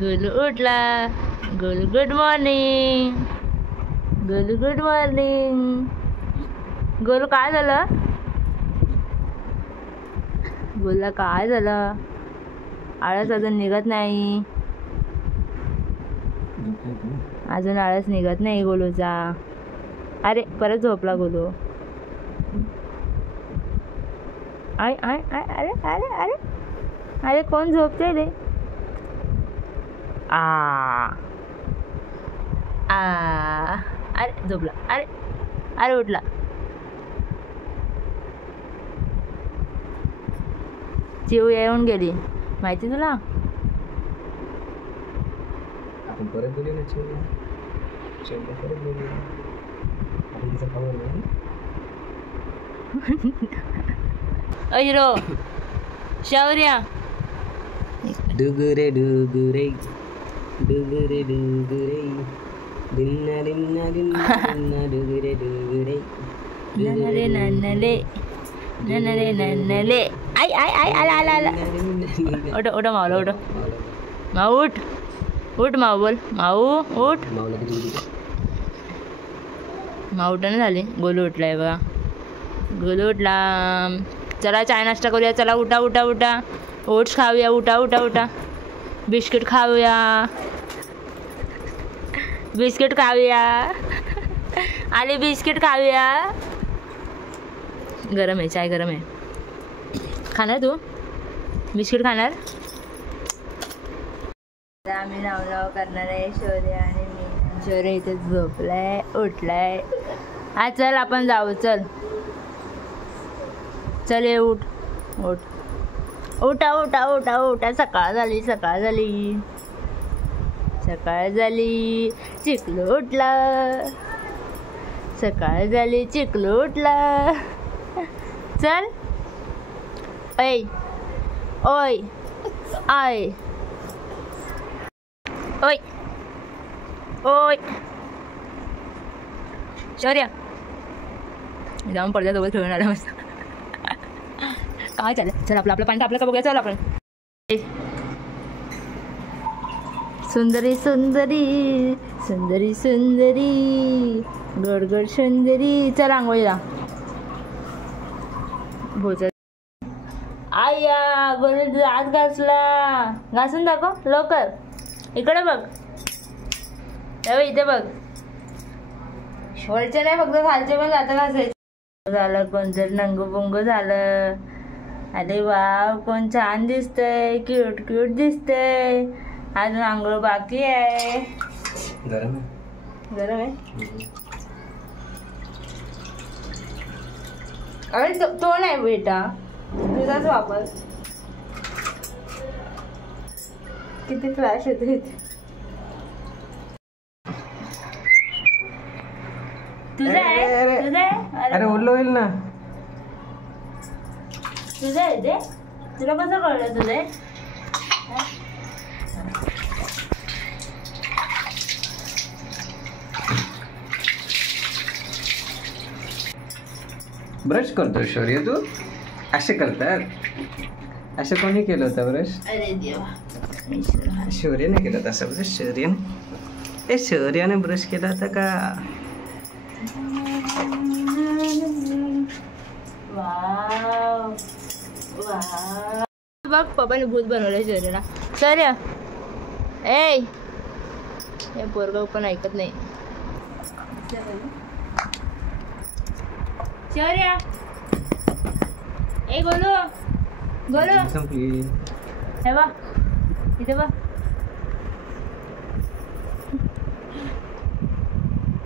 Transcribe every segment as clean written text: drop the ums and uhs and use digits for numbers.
गोलू उठला. Golu good morning. Golu good morning. Golu काय झालं? गोलूला काय झालं? आळस अजून निघत नाही. अजून आळस निघत नाही गोलूचा. अरे परत झोपला गोलू. आय आय आय अरे अरे अरे अरे कोण झोपते रे? अरे झोपला. अरे अरे उठला. चिव येऊन गेली माहिती तुला? आपण परत बोलू ना चिव परत बोलू. आपण तिचा खबर नाही. हिरो शौर्य. डुगुरे डुगुरे डुगुरे डुगुरे दिन्ना दिन्ना दिन्ना दिन्ना डुगुरे डुगुरे ननले ननले ननले ननले. आई आई आई आला आला आला. उठ उठ माऊला उठ. माऊ उठ. उठ माऊ बोल. माऊ उठ. माऊ उठणं झाली. गोलू उठलाय बघा. गोलू उठला. चला चाय नाश्ता करूया. चला उठा उठा उठा. ओट्स खाऊया. उठा उठा उठा. बिस्किट खाऊया. बिस्किट खाऊया. आले बिस्किट खाऊया. गरम आहे चाय गरम आहे. खाणार तू बिस्किट खाणार? आम्ही नाव नाव करणार आहे शौर्य आणि मी. शौर्य इथे झोपलाय उठलाय. हा चल आपण जाऊ. चल चल ये उठ उठ. उठा उठा उठा उठा. सकाळ झाली सकाळ झाली सकाळ झाली. चिकलू उठला. सकाळ झाली चिकलू उठला. चल. ऐ ओय आय ओय ओय. शौर्य जाऊन पडद्यासोबत खेळून आला मस्त. काय चालेल. चल आपलं आपलं पाणी आपलं का बघूया. चल आपण. सुंदरी सुंदरी सुंदरी सुंदरी गडगड सुंदरी. चल आंघोळीला. भोजन. आया गोलू हात घासला. घासून दाखव लवकर. इकडे बघ. इथे बघ. वरचे नाही फक्त खालचे पण आता घासायचे. झालं कोणतरी नंगू बुंगू झालं. अरे वाव कोण छान दिसतंय. क्यूट क्यूट दिसतंय. अजून आंघोळ बाकी आहे. गरम आहे. गरम आहे. अरे तो नाही बेटा तुझाच वापर. किती फ्लॅश येते इथे. तुझं आहे तुझं आहे. अरे ओल्लो होईल ना. तुझं आहे ते. तुला कसं कळलं तुझं आहे? ब्रश करतो शौर्य तू. असे करतात. असं कोणी केलं होतं ब्रश? अरे देवा. शौर्याने केलं होतं असं ब्रश. शौर्याने शौर्याने ब्रश केला होता का? Wow wow. बघ पप्पाने भूत बनवलं शौर्याला. शौर्य ए हे पोरगं पण ऐकत नाही. शौर्य ए गोलू गोलू संपली. हे बघ इथे बघ.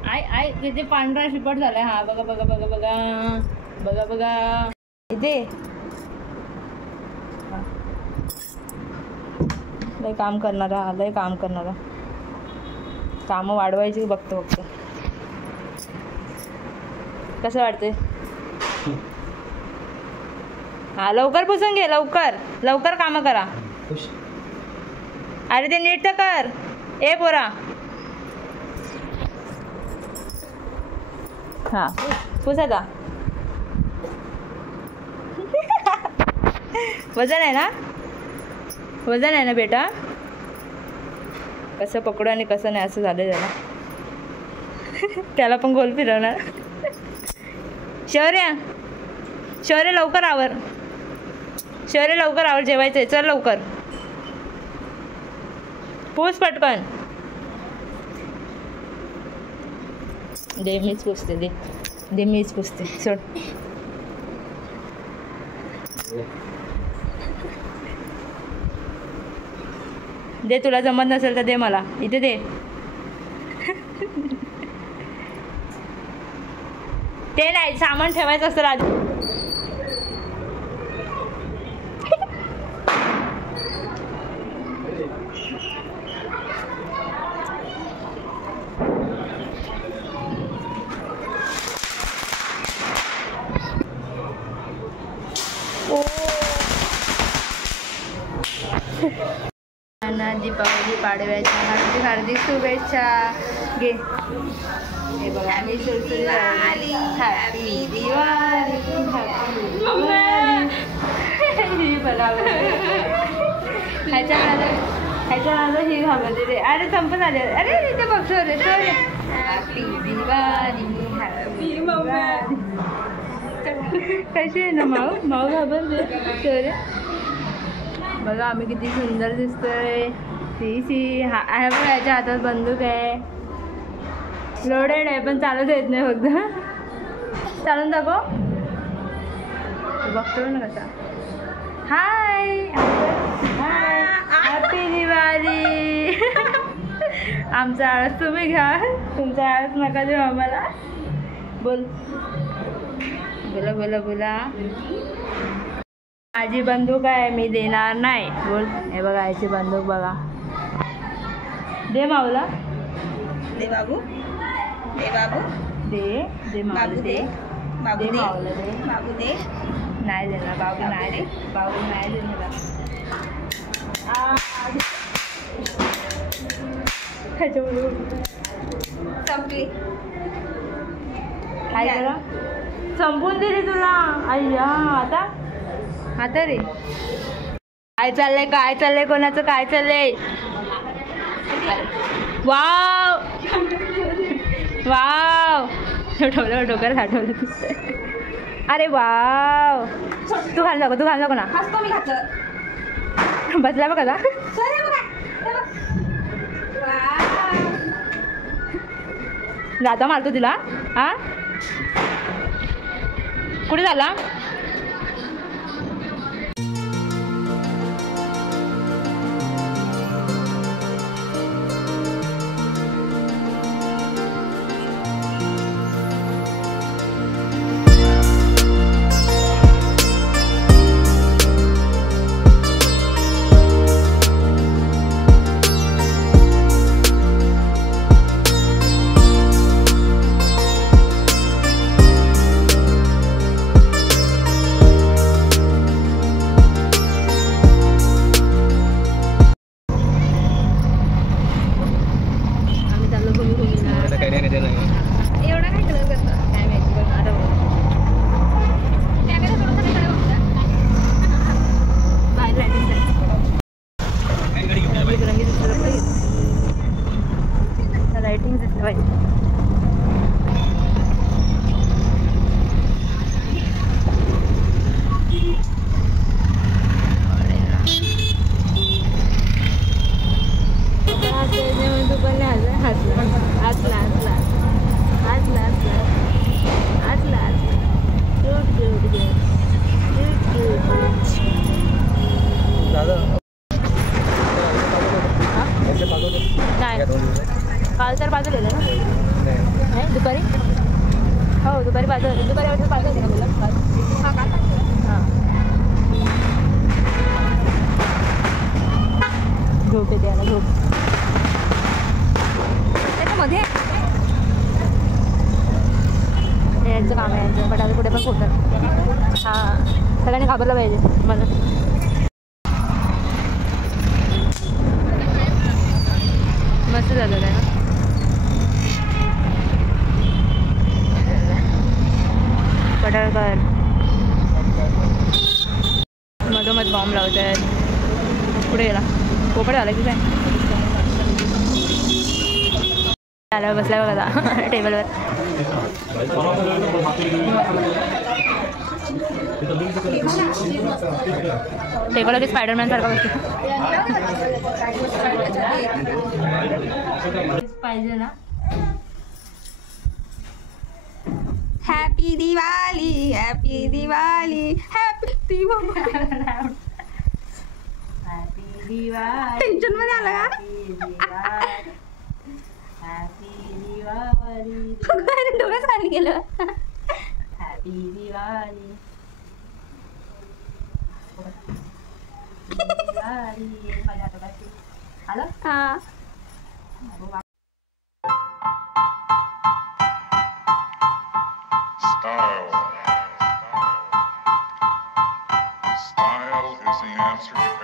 आय किती पांढरा शिपट झालाय. हा बघा बघा बघा बघा बघा बघा इथे. लय काम करणारा. लय काम करणारा. कामं वाढवायची बघतो फक्त. कसं वाटतंय? हा लवकर पुसून घे. लवकर लवकर कामं करा. अरे ते नीट तर कर. ए पोरा. हा पुसायचा. वजन आहे ना. वजन आहे ना बेटा. कसं पकडू आणि कसं नाही असं झालं त्याला. त्याला पण गोल फिरवणार. शौर्य शौर्य लवकर आवर, शौर्य लवकर आवर, जेवायचं आहे, चल लवकर पूस पटकन. दे मीच पुसते, दे मीच पुसते, सोड. दे, तुला जमत नसेल तर दे मला, इथे दे. ते नाही, सामान ठेवायचं असतं राजू. दीपावली पाडव्याच्या हार्दिक हार्दिक शुभेच्छा. घे, हे बघा आम्ही सुरसुरी आली. Happy Diwali, happy Diwali. बघा ह्याच्या माझं ही घाबरते रे. अरे संपत आले. अरे इथे बघतो रे. Happy Diwali, happy Diwali. कशी आहे ना माऊ घाबरते रे. बघा आम्ही किती सुंदर दिसतोय. सी हा बघा, याच्या हातात बंदूक आहे. लोडेड आहे पण चालत येत नाही. फक्त चालून दाखव. बघतो ना कसा. हाय हाय, हॅपी दिवाळी. आमचा आळस तुम्ही घ्या, तुमचा आळस नका देऊ आम्हाला. बोल, बोला बोला बोला. माझी बंदूक आहे, मी देणार नाही. बोल. हे बघा याची बंदूक बघा. दे माऊला, दे बाबू, दे बाबू, दे दे माऊला, दे बाबू, दे दे माऊला, दे. बाबू, दे. नाही देणार बाबू, नाही दे बाबू, नाही देणार. संपली. काय करा, संपून दिली तुला. अय्या, आता रे काय चाललंय कोणाचं काय चाललंय. वाव वाव, ठेवलं डोक्याला साठवलं तू. अरे वाव, तू घाल नको ना. हसतो मी घातलं. बसला बघ आता. गाता मारतो तिला. हा कुठे झाला. लाइटिंग दिसलं पाहिजे. तू पण नाही हसला. काल तर पाजवलेलं ना. नाही दुपारी. हो दुपारी पाजवलं. दुपारी पाजवले ना मुलं. हां झोप येते याला. झोप त्याच्यामध्ये यांचं काम आहे. यांचं बटाटे कुठे पण फोडतात. हां सगळ्यांनी घाबरलं पाहिजे मला. मस्त झालेलं आहे ना. पडळकर मधोमध बॉम्ब लावत आहेत. पुढे गेला पोपट आला की काय. आला बसला बघा टेबलवर. टेबल की स्पायडरमॅन सारखा बसतो पाहिजे ना. Happy Diwali happy Diwali happy Diwali. Happy Diwali. Tension मध्ये आलं का? हॅपी दिवाळी. डोळ्याच खाली गेलं. हॅपी दिवाळी. आलं. हा. Style is the answer to